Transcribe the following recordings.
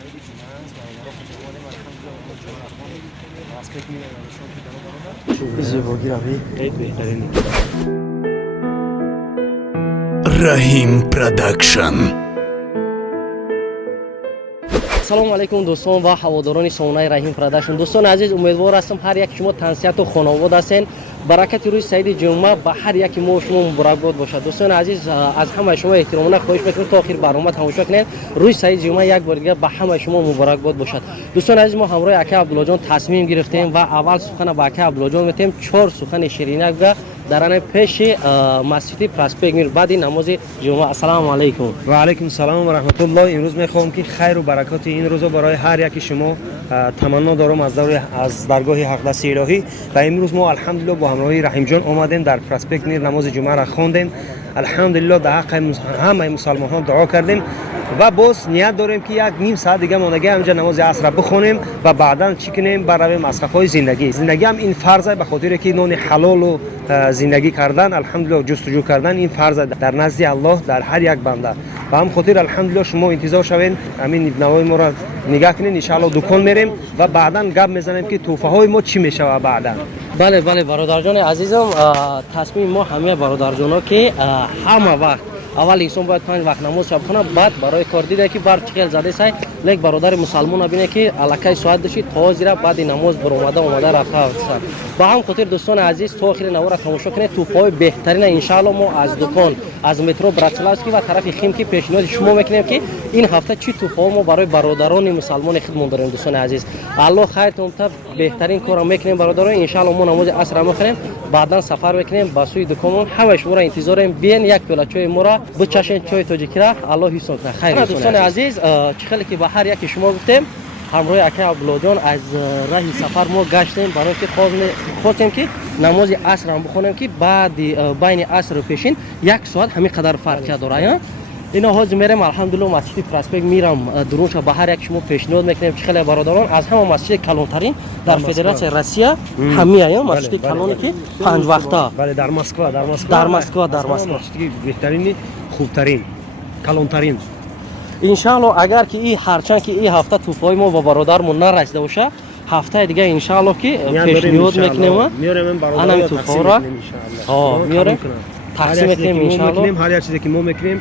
سعید جمعه است و ما خود اومدیم الحمدلله امروز جمعه خوندیم و از فکر می‌کنم نشون که دارم زیباگی روی عید بهترین رحیم پروداکشن. سلام علیکم دوستان و هواداران سونای رحیم پروداکشن. دوستان عزیز، امیدوار هستم هر یک شما تنسیت و خانواده هستین. برکت روز سعید جمعه به هر یک ما شما مبارک باشد. دوستان عزیز، از همه شما احترامانه خواهش می‌کنم تا آخر برنامه تماشا کنید. روز سعید جمعه یک بار دیگه به همه شما مبارک باشد. دوستان عزیز، ما همراه اکا عبدالله جان تصمیم گرفتیم و اول سخن با اکا عبدالله جان می‌تیم 4 سخن شیرینک و در آن پیش مسجد پرسپیک میر بعد نماز جمعه. السلام علیکم. و علیکم السلام و رحمت الله. امروز میخوام که خیر و برکات این روز برای هر یک شما تمنا دارم از درگاه اقدس الهی. و امروز ما الحمدلله با همراهی رحیم جان اومدیم در پرسپیک میر نماز جمعه را خواندیم. الحمدلله در حق همه مسلمانان دعا کردیم و باز نیت داریم که یک نیم ساعت دیگه ماندگی همینجا نماز عصر بخونیم و بعداً چی کنیم برویم مصرف‌های زندگی هم این فرضه، به خاطر که نون حلال و زندگی کردن الحمدلله جستجو کردن این فرض در نزد الله در هر یک بنده. و هم خاطر الحمدلله شما انتظار شوین همین نوای ما را نگاه کنین. ان شاء الله دکان میریم و بعداً گپ میزنیم که توفه های ما چی میشه و بعداً. بله برادر جان عزیزم، تصمیم ما همه برادر جانا که همه وقت اول انسان باید 5 وقت نماز شب کنه، بعد برای کار دیده که بر چقل زده سای لیک برادر مسلمان بینه که الکای ساعت داشت تا زیرا بعد نماز بر اومده رفته است. با هم خاطر دوستان عزیز تا آخر نوار تماشا کنید. تو پای بهترین ان شاء الله ما از دکان از مترو براتسلاسکی و طرف خیم که پیشنهاد شما میکنیم که این هفته چی تو ما برای برادران مسلمان خدمت داریم. دوستان عزیز الله خیرتون تا بهترین کارا میکنیم برادران. ان شاء الله ما نماز عصر میخونیم، بعدا سفر میکنیم با سوی دکان. همه شما را انتظاریم بیاین یک پیاله چای ما را بچشین، چای تاجیکی را الله حسن کنه. خیر دوستان عزیز، چخلی که به هر یک شما گفتیم همراه اکا عبدالله جان از راه سفر ما گشتیم برای که خواستیم که نماز عصر هم بخونیم که بعد بین عصر و پیشین 1 ساعت همین قدر فرق داره. اینا حاضر میرم الحمدلله مسجد پرسپیک میرم درونش به هر یک شما پیشنهاد میکنیم. چخلی برادران از همه مسجد کلانترین در فدراسیون روسیه همین مسجد کلانی که 5 وقته. بله در مسکو مسجد بهترین خوبترین کلانترین. انشالله اگر که این هرچند که این هفته توفای ما با برادرمون نرسیده باشه، هفته دیگه انشالله که پیشنهاد میکنیم میاریم برادران توفا را میاریم تقسیم میکنیم انشالله. هر یک چیزی که ما میکنیم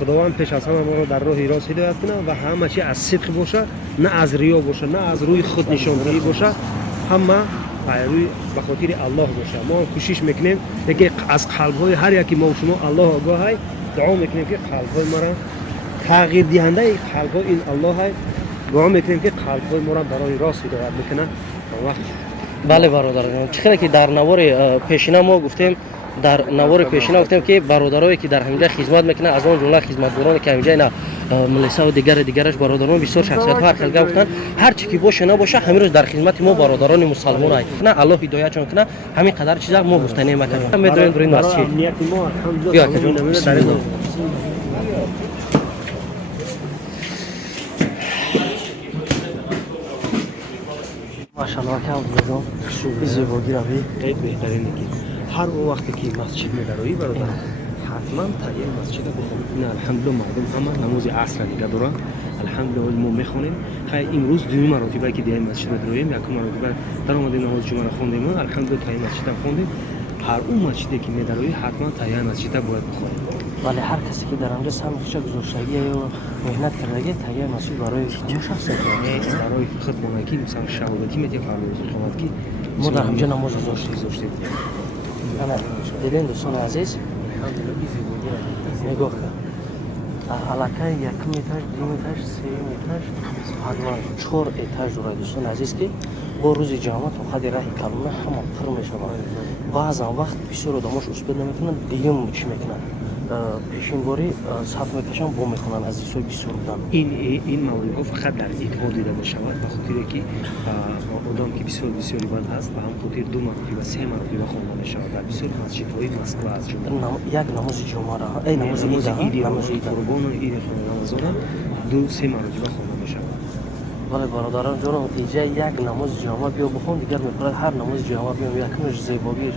خداوند پیش از همه ما رو در راه راست هدایت کنه و همه چی از صدق باشه، نه از ریا باشه، نه از روی خود نشاندهی باشه، همه روی به خاطر الله باشه. ما کوشش میکنیم که از قلب‌های هر یکی ما و شما الله آگاه است. دعا میکنیم که قلب‌های ما را تغییر دهنده قلب‌های این الله است. دعا میکنیم که قلب‌های ما را برای راست هدایت بکنه. وقت بله برادران، چخیلی که در نوار پیشینه ما گفتیم که برادرایی که در همینجا خدمت میکنن از اون جمله خدمتگزارانی که همینجا اینا ملیسا و دیگرش برادران بسیار شخصیت هر خلقه گفتن هر چی که باشه نباشه همین روز در خدمت ما برادران مسلمان است. نه الله هدایتشون کنه. همین قدر چیزا ما گفتنی میکنیم. میدونین درین مسجد نیت ما بیا الحمدلله ماشاءالله که عبدالله زیباگی روی عید بهترین که هر وقتی که مسجد می‌روی برادر حتما تایی مسجد بخونید. نه الحمدلله مردم همه نماز عصر دیگه دارن. الحمدلله ما میخونیم. خیلی امروز دوم مرتبه که دیگه مسجد می‌رویم، یکم مرتبه در اومدیم نماز جمعه را خوندیم. الحمدلله تایی مسجد خوندیم. هر اون مسجدی که می‌روی حتما تایی مسجد باید بخونید. ولی هر کسی که در آنجا سهم کوچک گذاشتگی یا مهنت کرده تایی مسجد برای همون شخص برای خدمتی مثلا شهادتی میتونه فرمایش خدمت کی ما در همینجا نماز گذاشتیم. انا دیدین دوستان عزیز نگاه کن علاقه 1 متر 2 متر 3 متر حداقل 4 اتاج داره دوستان عزیز که با روز جمعه تو خود راه کلمه همه پر میشه. بعضا وقت بسیار آدماش اثبات نمیکنن دیگه چی میکنن پیشین باری صف میکشن با میکنن از این سوی بسیار بودن. این موضوع فقط در ایدها دیده میشود به خاطر که آدم که بسیاری بند است و هم خاطر 2 مرتبه 3 مرتبه خوانده میشود در بسیار مسجدهای مسکو از جمله یک نماز جمعه را نماز عید قربان و عید رمضان 2-3 مرتبه خوانده میشود. ولی برادران جان اینجا یک نماز جمعه بیا بخون دیگر میپرد هر نماز جمعه بیام یکمش زیباییش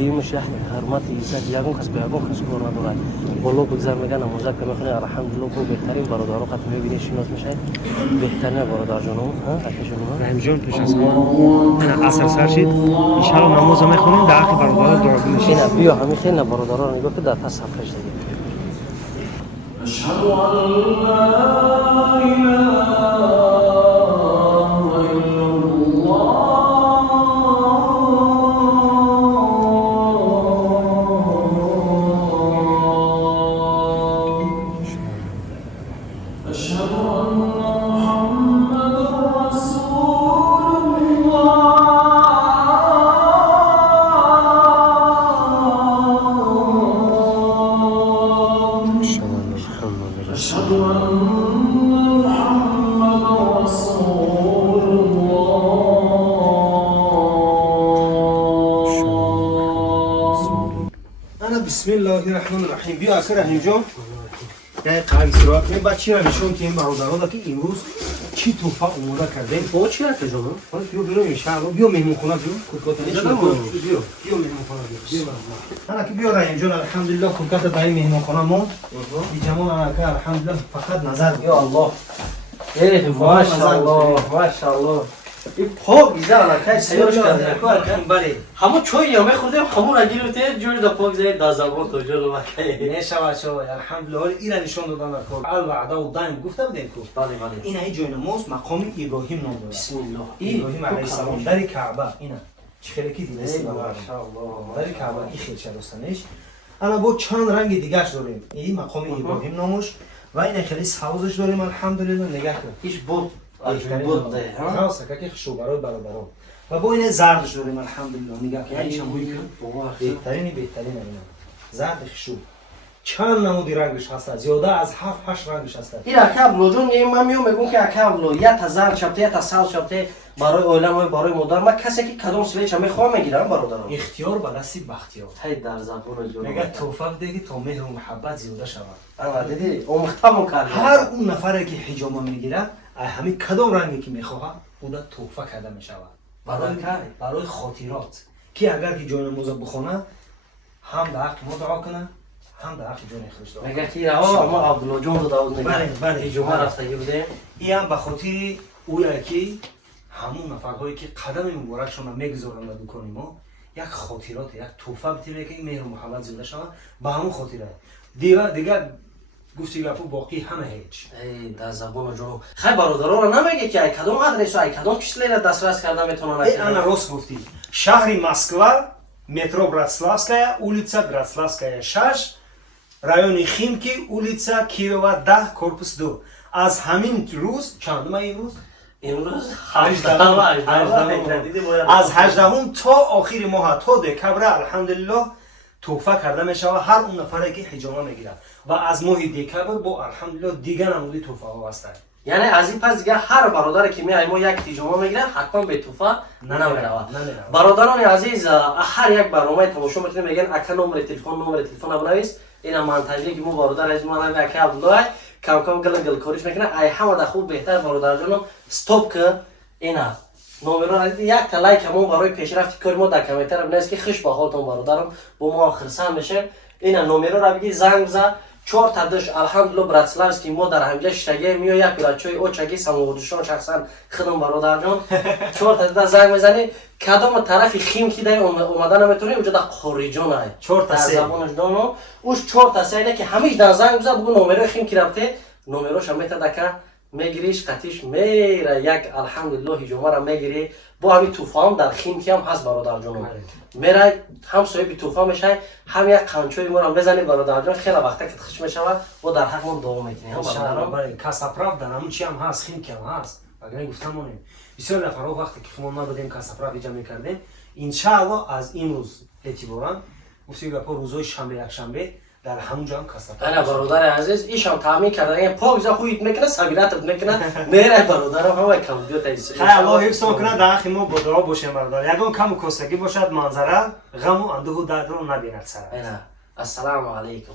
دیمش یعنی حرمت ایزد یگون کس به یگون کس کار ندارد بالا بگذار میگه نمازک که میخونه الحمدلله کو بهترین برادرها قد میبینی شناس میشه بهترین برادر جانم ها اکشون رحیم جان پیش از همه عصر سر شد ان شاء الله نماز میخونیم در حق برادرها دعا کنیم اینا بیا همین خیلی برادرها نگاه که در تصفش دیگه أشهد أن لا إله إلا الله أشهد أن محمدا رسول الله أشهد أن محمدا رسول الله انا بسم الله الرحمن الرحیم بیا اخر رحیم جان یعنی قلب سراغ کنیم بعد چی نمیشون که این برادرها که امروز چی توفا اومده کردیم او چی هست جانم بیا برو ان شاء الله بیا مهمون خونه بیا بیا مهمون خونه بیا انا که بیا رحیم جان الحمدلله کوکات دای مهمون خونه مون جماعت انا که الحمدلله فقط نظر یا الله ای ماشاءالله ماشاءالله این پاک بیزار که سیارش کرده بله همون چوی یا میخوردیم همون اگیروته جوش دا پاک زید دا زبان تو جلو مکه نشود شو الحمدلله اینا نشون دادن کار الوعده و دائم گفته بودیم کو بله بله این ای جای نماز مقام ابراهیم نام داره بسم الله ابراهیم علیه السلام در کعبه اینا چه خیلی کی دیگه است ماشاءالله در کعبه این خیلی شداستنش انا با چند رنگ دیگه‌اش داریم این مقام ابراهیم نامش و این خیلی سبزش داریم الحمدلله نگاه کن هیچ بود بود ده خاصه که شو برای برادران و با این زردش داریم الحمدلله نگاه کن این چموی کن بهترین اینا زرد خشو چند نمودی رنگش هست زیاده از 7-8 رنگش هست این اکابلو جون من میگم که اکابلو یا تزار چپته یا تسال چپته برای اولم و برای مادر ما کسی که کدوم سلی چمه خواه میگیرم برادرم اختیار بلسی بختیار های در زبون جون نگاه توفه بده که تا مهر و محبت زیاده شود اما دیدی اون مختمون کرد هر اون نفری که حجامه میگیره همین کدام رنگی که میخواه بوده توفه کرده میشود برای خاطرات که اگر که جای نماز بخونه هم در حق ما دعا کنه هم در حق جان خودش دعا میگه که ما عبدالله جون رو داود نگه بله جمعه رفته بوده این هم به خاطر اویه که همون نفرهایی که قدم مبارکشون رو میگذارن به دکان ما یک خاطرات یک توفه بتیره که این مهر و محبت زنده شود به همون خاطره دیگه گفتی گفت باقی همه هیچ ای در زبان جون خیلی برادرها رو نمیگه که ای کدوم آدرس و ای کدوم کشلی را دسترس کردن میتونن ای انا راست گفتی شهر مسکو метро Братславская, улица Братславская 6, райони Химки, улица Киева 10, корпус 2. از همین روز چندم این روز؟ امروز از 18 تا آخر ماه تا دکبر الحمدلله توفه کرده می شود هر اون نفری که حجامه میگیره و از ماه دکبر با الحمدلله دیگه نمودی توفه ها هستند. یعنی از این پس دیگه هر برادری که میای ما یک تیجامه میگیره حتما به توفه نمیره. برادران عزیز هر یک برنامه تماشا میتونید میگن اکا نمره تلفن بنویس اینا منتجی که مو برادر از ما نمیگه اکا عبدالله کم کم گل کاریش میکنه ای همه در خوب بهتر برادر جانم استاپ که اینا نمره یک تا لایک همون برای پیشرفت کار ما در کامنتر بنویس که خوش با حالتون برادرم با ما خرسان میشه اینا نمره را بگی زنگ بزن 4 تا دش الحمدلله براتسلافسکی ما در همجا شتگی میو یک بلاچوی او چگی سمودشون شخصا خدم برادر جان 4 تا زنگ میزنی کدام طرفی خیم کی دای اومدن نمیتونی اونجا در قوری جان ای 4 تا سه زبانش دانو اوش 4 تا سه که همیش در زنگ بزن بگو نمره خیم کی رفته نمرهش هم میته دکا میگیریش قطیش میره یک الحمدلله هجومه را میگیری با همین طوفان در خیم کی هم هست برادر جانم میره هم صاحب طوفان میشه هم یک قنچوی ما رو بزنی برادر جان خیلی وقتا که خش میشه و در حق ما دوام میکنی ان شاء الله برای کاسا پراودا همون چی هم هست خیم کی هم هست اگر گفتم اون بسیار نفرها وقتی که ما نبودیم کاسا پراو جمع میکردیم ان شاء الله از این روز اعتبارا گفتیم گپا روزای شنبه یک شنبه در همون جا هم کاسا پراو انا برادر عزیز ایشان تامین کرده پاک ز خویت میکنه سبیلات میکنه میره برادرم هم کامپیوتر است خیر الله حفظ کنه در اخی ما با دعا باشیم برادر یگان کم کوسگی باشد منظره غم و اندوه و درد رو نبیند سر السلام علیکم